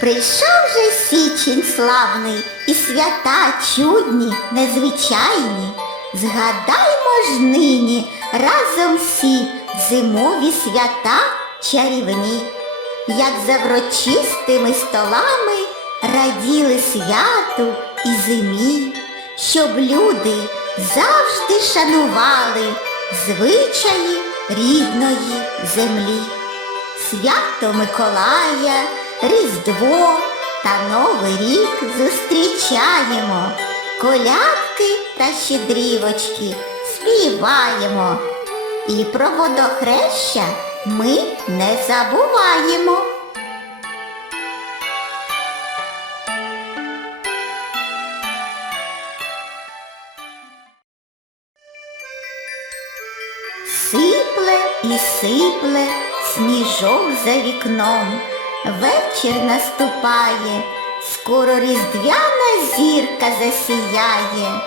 Прийшов же січень славний і свята чудні, незвичайні. Згадаймо ж нині разом всі зимові свята чарівні, як за врочистими столами раділи святу і зимі, щоб люди завжди шанували звичаї рідної землі. Свято Миколая, Різдво та Новий рік зустрічаємо. Колядки та щедрівочки співаємо. І про водохреща ми не забуваємо. Сипле і сипле сніжок за вікном, вечір наступає, скоро різдвяна зірка засіяє.